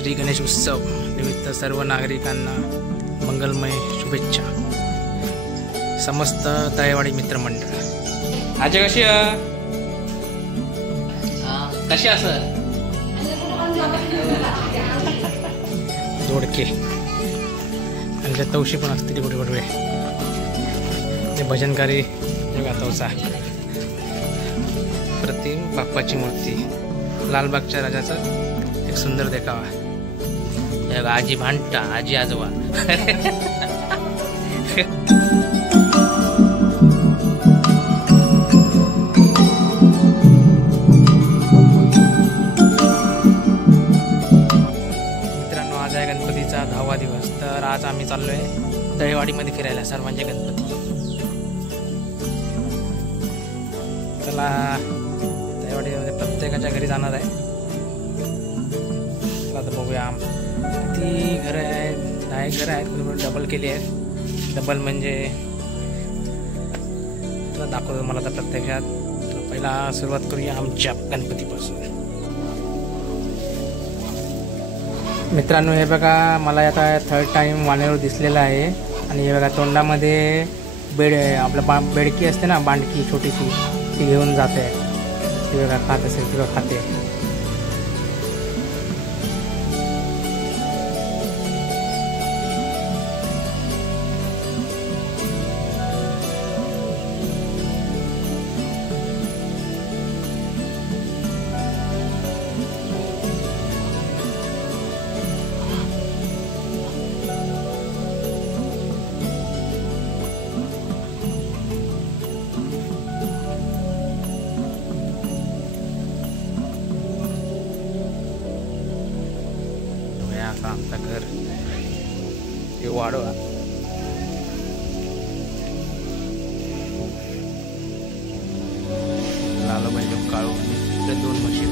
श्री गणेश उत्सव निमित्त सर्व नागरिकांना मंगलमय शुभेच्छा. समस्त तळेवाडी मित्रमंडळ. आज कशी कशी असं जोडके आणि त्या तवशी पण असते ती कुठे कुठे ते भजनकारी तवसा. प्रतिम बाप्पाची मूर्ती, लालबागच्या राजाचा एक सुंदर देखावा. आजी भांडता, आजी आजोबा. मित्रांनो, आज आहे गणपतीचा 10वा दिवस. तर आज आम्ही चाललोय तळेवाडीमध्ये फिरायला सर्वांचे गणपती. चला, तळेवाडीमध्ये प्रत्येकाच्या घरी जाणार आहे. आता बघूया किती घरं आहेत. 10 घरं आहेत, डबल केली आहेत. डबल म्हणजे तुला दाखवतो मला तर प्रत्यक्षात. पहिला सुरुवात करूया आमच्या गणपतीपासून. मित्रांनो, हे बघा, मला आता 3rd टाइम वानेर दिसलेला आहे. आणि हे बघा, तोंडामध्ये बेडकी असते ना, बांडकी छोटीशी, ती घेऊन जाते. ती बघा खात असेल, ती खाते. आमचं घर हे वाढवा. लालबाई काळू, 2 म्हशी.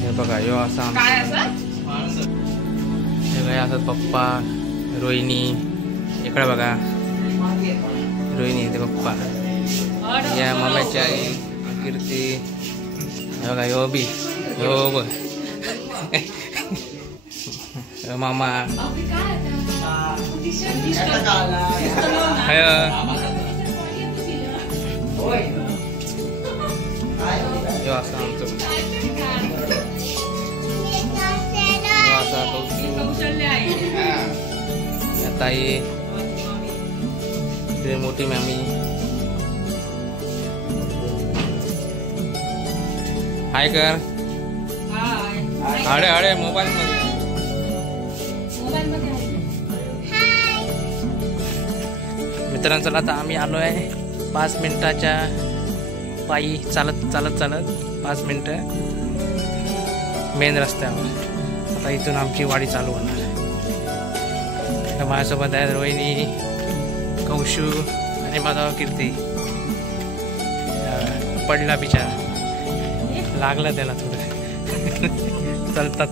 हे बघा, यो असा असं पप्पा, रोहिणी. इकडे बघा, रोहिणी ते पप्पा, या मम्मीची आई कीर्ती. बघा, यो बी, यो मामा. यो असं आमचं ताई, मोठी मामी. हाय कर. अरे अरे मोबाईल मध्ये. मित्रांनो, चला आता आम्ही आलो आहे 5 मिनिटाच्या पायी चालत 5 मिनिटं मेन रस्त्यावर. आता इथून आमची वाडी चालू होणार. माझ्यासोबत आहेत रोहिणी, कौशू आणि माझा कीर्ती. पडला बिचारा, लागला त्याला थोडं. चलता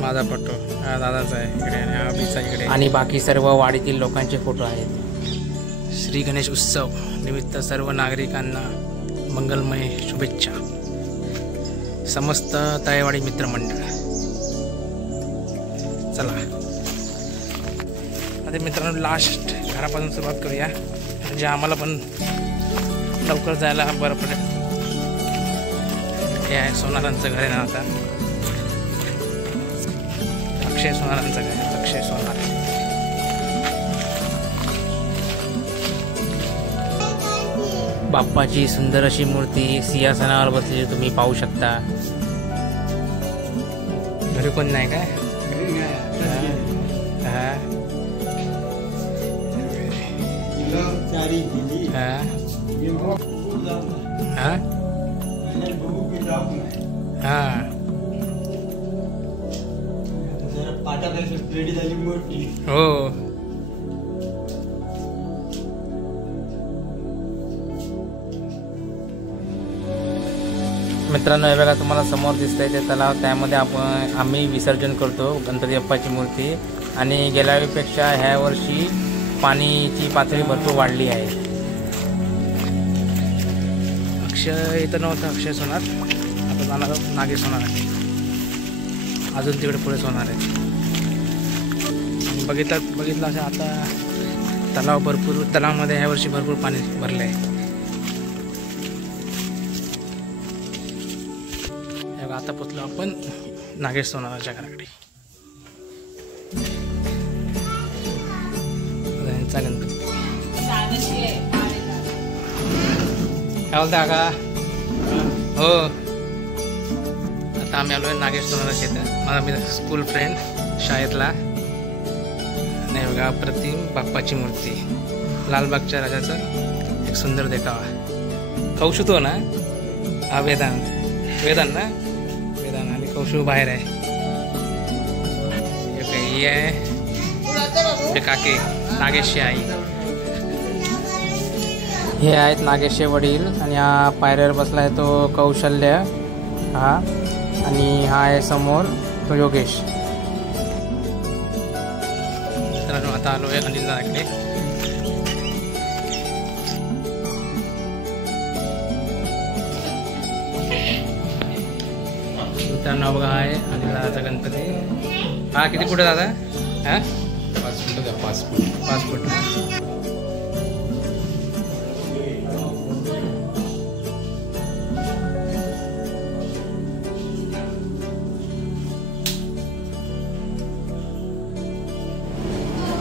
माझा फोटो हा दादाचा आहे इकडे आणि अभिचा इकडे. आणि बाकी सर्व वाडीतील लोकांचे फोटो आहेत. श्री गणेश उत्सव निमित्त सर्व नागरिकांना मंगलमय शुभेच्छा. समस्त तळेवाडी मित्रमंडळ. चला आता मित्रांनो, लास्ट घरापासून सुरुवात करूया, म्हणजे आम्हाला पण लवकर जायला बरं पडेल. हे आहे सोनारांचं घर आहे ना, आता अक्षय सोनारांचं घर आहे. अक्षय सोनार. बाप्पाची सुंदर अशी मूर्ती सिंहासनावर बसलेली तुम्ही पाहू शकता. घरी कोण नाही काय? हो, मित्रांनो हे बघा तुम्हाला समोर दिसतंय ते तलाव, त्यामध्ये आम्ही विसर्जन करतो गणपती बाप्पाची मूर्ती. आणि गेल्या वेळीपेक्षा ह्या वर्षी पाणीची पातळी भरपूर वाढली आहे. अक्षय इथं नव्हतं, अक्षय सोनार आता जाणार नागेश होणार आहे, अजून तिकडे पुढे होणार आहे. बघितलं असं आता तलावामध्ये ह्या वर्षी भरपूर पाणी भरलं आहे. आता पोचलो आपण नागेश सोनाराच्या घराकडे. यांचा गणपती काय बोलता का? हो आता आम्ही आलोय नागेश सोनाराच्या इथं. माझा मी स्कूल फ्रेंड शाळेतला. नाही बघा अप्रतिम बाप्पाची मूर्ती, लालबागच्या राजाचं एक सुंदर देखावा. कौशू तो ना हा वेदांत ना, वेदांत आणि कौशू बाहेर आहे. ही आहे काके नागेशची आई. हे आहेत नागेशचे वडील आणि हा पायऱ्यावर बसला आहे तो कौशल्य हा, आणि हा आहे समोर तो योगेश. तर आता आलो आहे अनिल दादाकडे. मित्रांनो बघा आहे अनिल दादाचा गणपती. हा किती फूट दादा? हा 5 फूट. 5 फूट.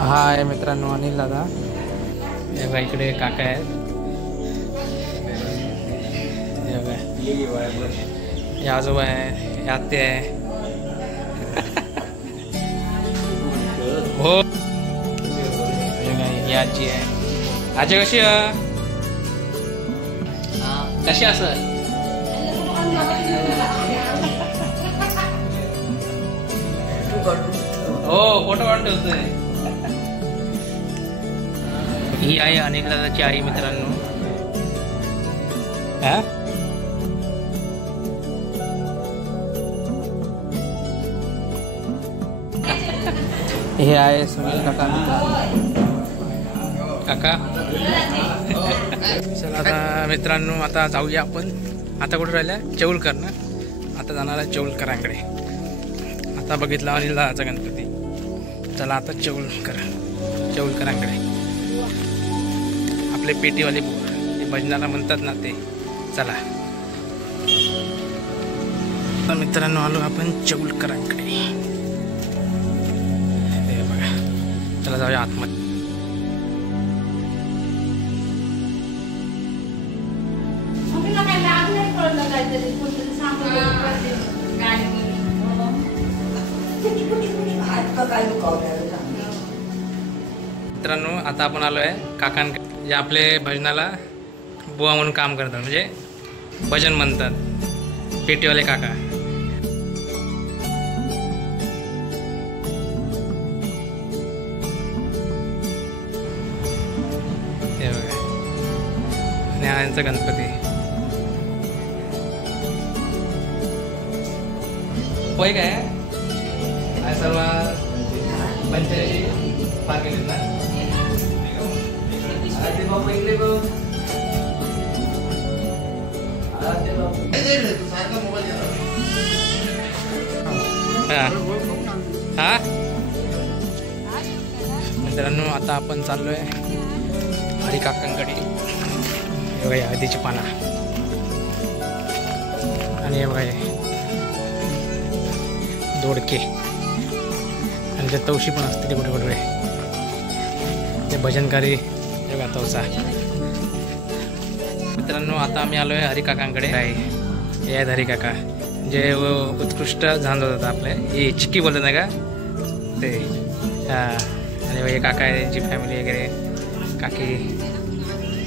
हा आहे मित्रांनो अनिल दादा. हे बघा इकडे काका आहेत. हे बघा हे आजोबा आहे, हे आत्या आहे. हो ही आजी आहे. आजी कशी कशी असं हो फोटो काढून ठेवतोय. ही आहे अनिल दादाची आई मित्रांनो. हा हे आहे सुनील काका. चला आता मित्रांनो आता जाऊया आपण. आता कुठे राहिल्या? चौलकर ना. आता जाणार आहे चौलकरांकडे. आता बघितला अनिल दादाचा गणपती. चला आता चौलकरांकडे. आपले पेटीवाले भजनाला म्हणतात ना ते. चला तर मित्रांनो आलो आपण चौलकरांकडे. हे बघा चला जाऊया आतमध्ये. मित्रांनो आता आपण आलो आहे काकांकडे, जे आपले भजनाला बुवा म्हणून काम करतात, म्हणजे भजन म्हणतात, पेटीवाले काका. हे बघा आणि हा यांचा गणपती. होय काय सर्व 85 पार केलेत ना. हा मित्रांनो आता आपण चाललोय हरी काकांकडे. हे बघा हळदीची पाना आणि हे बघा दोडके आणि ते तवशी पण असते ते कुठे कुठे. ते भजनकारी हे बघा तवसा. मित्रांनो आता आम्ही आलो आहे हरिकाकांकडे. हे आहेत हरिकाका, जे उत्कृष्ट झांजवतात आपले. हे चिक्की बोलतात नाही का ते. हां आणि हे काका आहे, त्यांची फॅमिली वगैरे, काकी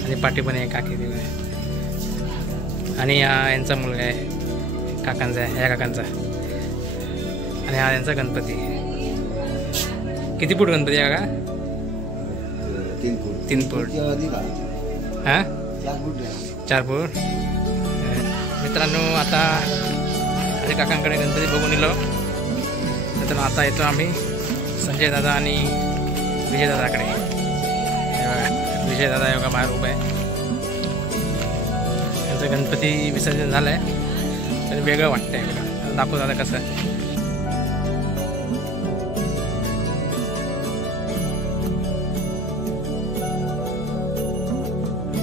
आणि पाठी पण आहे काकी ते. आणि हा यांचा मुलगा आहे काकांचा, ह्या काकांचा. आणि हा यांचा गणपती. किती फूट गणपती आहे का? 3 फूट. हां 4 फूट. मित्रांनो आता अरे काकांकडे गणपती बघून येलो. तर आता येतो आम्ही संजय दादा आणि विजय दादाकडे. विजय दादा योगा बाहेर उभा आहे. त्यांचं गणपती विसर्जन झालं आहे तर वेगळं वाटतंय बघा. दाखवू दादा कसं आहे.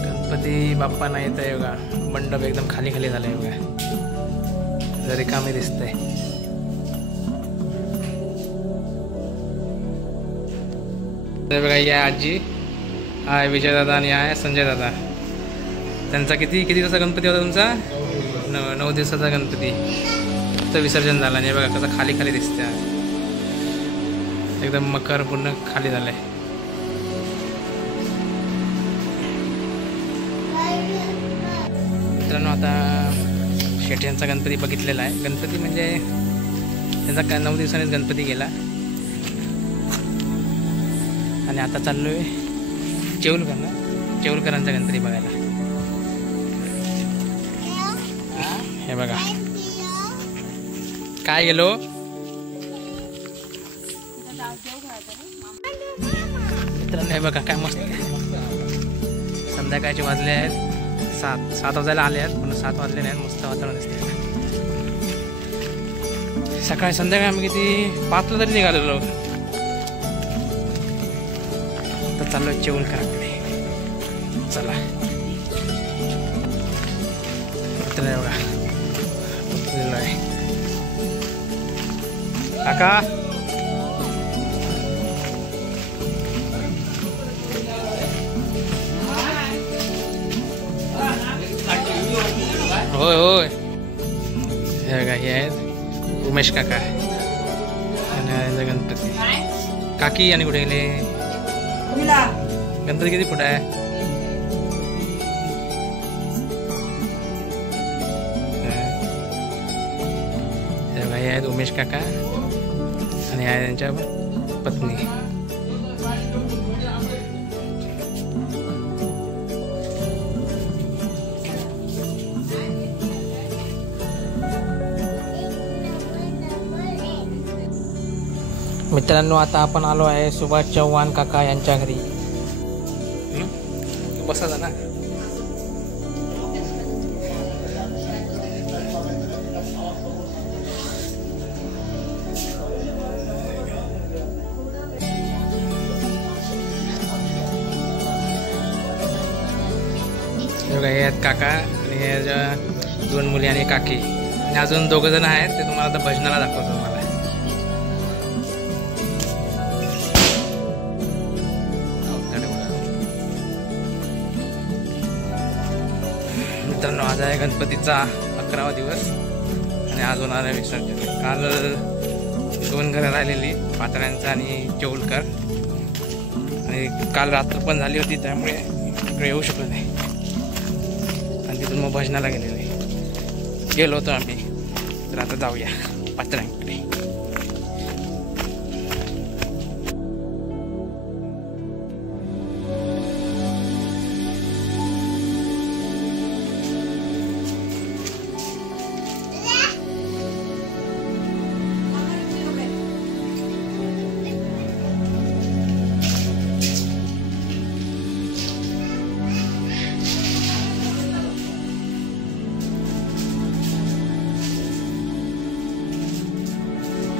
गणपती बाप्पा नाही येत आहे बघा. मंडप एकदम खाली खाली झालं आहे बघा. जर रिकामी दिसतंय. बघा या आजी आहे विजय दादा आणि आहे संजय दादा. त्यांचा किती दिवसाचा गणपती होता तुमचा? 9 दिवसाचा गणपती. तर विसर्जन झालं आणि बघा कसं खाली खाली दिसतंय. एकदम मकर पूर्ण खाली झालंय. मित्रांनो आता शेट यांचा गणपती बघितलेला आहे. गणपती म्हणजे त्यांचा 9 दिवसांनीच गणपती गेला आणि आता चाललोय चेऊलकरांचा गणपती बघायला. हे बघा काय गेलो. मित्रांनो हे बघा काय मस्त. संध्याकाळचे वाजले आहेत 7 वाजायला आले आहेत पण 7 वाजले नाहीत. मस्त वातावरण दिसते. सकाळी संध्याकाळी आम्ही किती 5ला तरी निघालेलो. तर चाललो चेऊलकरांकडे. चला मित्र बघा काका. होय होय हे बघा हे आहेत उमेश काका आणि गणपती. काकी आणि कुठे गेले? गणपती किती फुट आहे? हे बघा हे आहेत उमेश काका आणि आहे त्यांच्या पत्नी. मित्रांनो आता आपण आलो आहे सुभाष चव्हाण काका यांच्या घरी. बसा ना. हे आहेत काका आणि हे 2 मुली आणि काकी आणि अजून 2 जण आहेत. ते तुम्हाला आता भजनाला दाखवतो. तुम्हाला मित्रांनो आज आहे गणपतीचा 11वा दिवस आणि आज होणार आहे विसर्जन. काल 2 घरं राहिलेली पातळ्यांचा आणि चेऊलकर आणि काल रात्र पण झाली होती त्यामुळे इकडे येऊ शकलो नाही आणि तिथून मग भजनाला गेलो होतो आम्ही. तर आता जाऊया पातळ्यांकडे.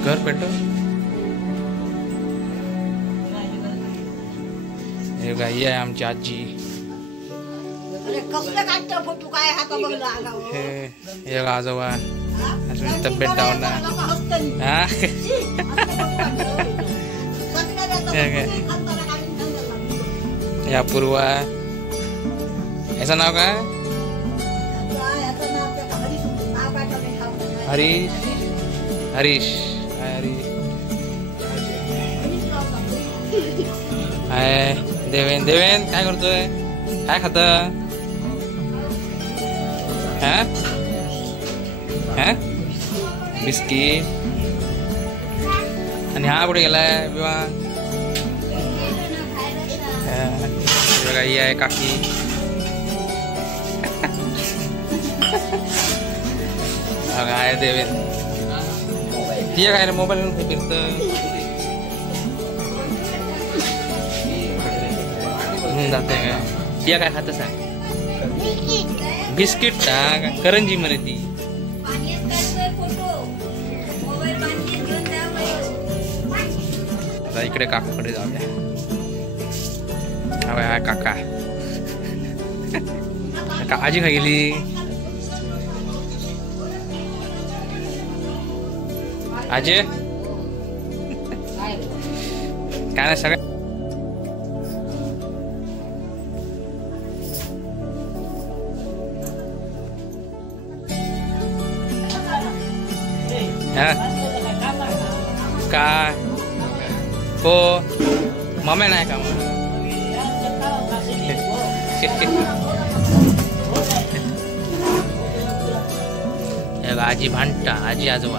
घर पेटो. हे गाई आहे आमची आजी. हे आजोबा अजून तब्येत डाऊन आहे. या पूर्वा याचं नाव काय? हरीश हाय. देवेन काय करतोय? काय खात? बिस्किट. आणि हा कुठे गेलाय विवाह? बघा ही आहे काकी. काय देवे ती काय रे मोबाईल घेऊन फिरत जाते काय ती काय खात सांग बिस्किट टाक करंजी मरे ती आता इकडे काकाकडे जाऊया हाय काका आजी काय गेली आजी काय नाही सगळं का हो मम्मी नाही का मग आजी भांडता आजी आजोबा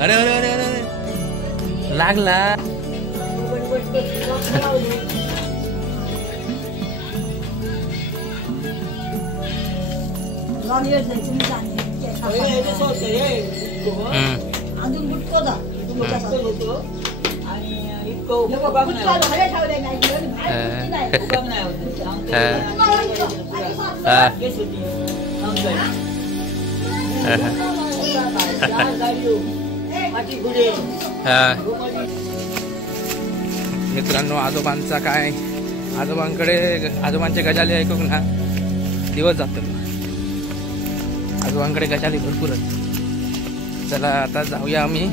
अरे अरे अरे अरे लागला मित्रांनो आजोबांचा काय आजोबांचे गजाली ऐकून ना दिवस जातो आजोबांकडे गजाली भरपूरच चला आता जाऊया आम्ही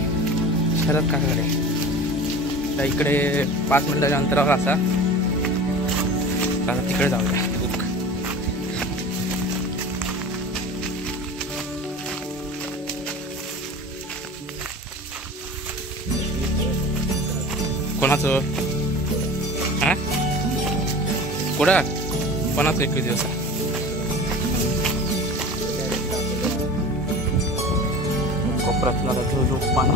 शरद काकाकडे तर इकडे 5 मिनिटाच्या अंतरावर असा आता तिकडे जाऊया कोणाचं हा कुठं कोणाचं 21 दिवस कोपऱ्यात जो पाणी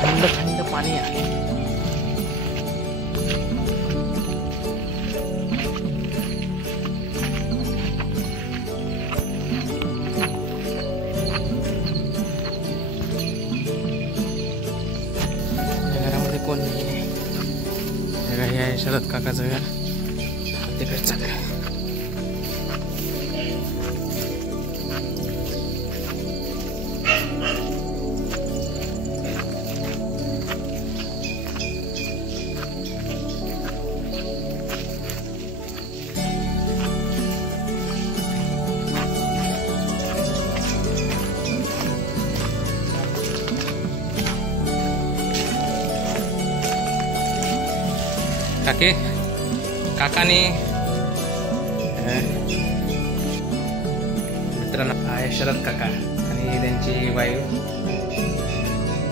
थंड पाणी आहे घरामध्ये कोण नाही आहे शरद काकाचं घर तिकडे चालू काके काकाने मित्रांनो आहे शरद काका आणि त्यांची वाईफ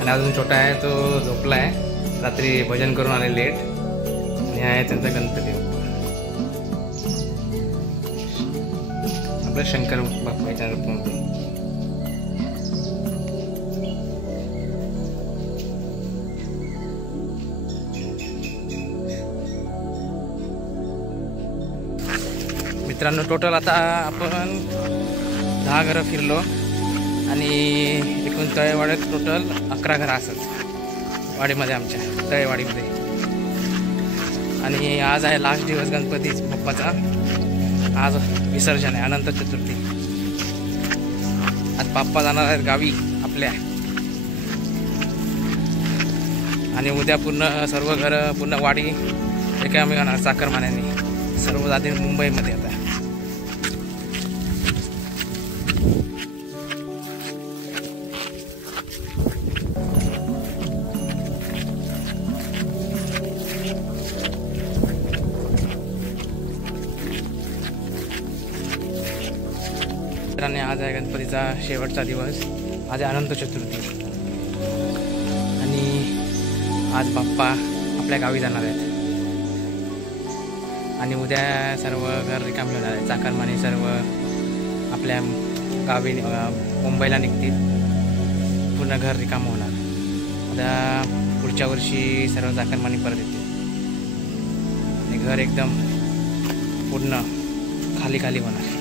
आणि अजून छोटा आहे तो झोपला आहे रात्री भजन करून आले लेट आणि आहे त्यांचा गणपती आपल्या शंकर बाप्पाच्या रूपामध्ये मित्रांनो टोटल आता आपण 10 घरं फिरलो आणि एकूण तळेवाड्यात टोटल 11 घरं असत वाडीमध्ये आमच्या तळेवाडीमध्ये आणि आज आहे लास्ट दिवस गणपती बाप्पाचा आज विसर्जन आहे अनंत चतुर्थी आज बाप्पा जाणार आहेत गावी आपल्या आणि उद्या पूर्ण सर्व घरं पूर्ण वाडी एकामेकांना चाकरमान्यांनी सर्व जातील मुंबईमध्ये आता आज आहे गणपतीचा शेवटचा दिवस. आज आहे अनंत चतुर्थी आणि आज बाप्पा आपल्या गावी जाणार आहेत आणि उद्या सर्व घर रिकामी होणार आहे. चाकरमानी सर्व आपल्या गावी मुंबईला निघतील. पूर्ण घर रिकामं होणार. आता पुढच्या वर्षी सर्व चाकरमानी परत येतील आणि घर एकदम पूर्ण खाली खाली होणार.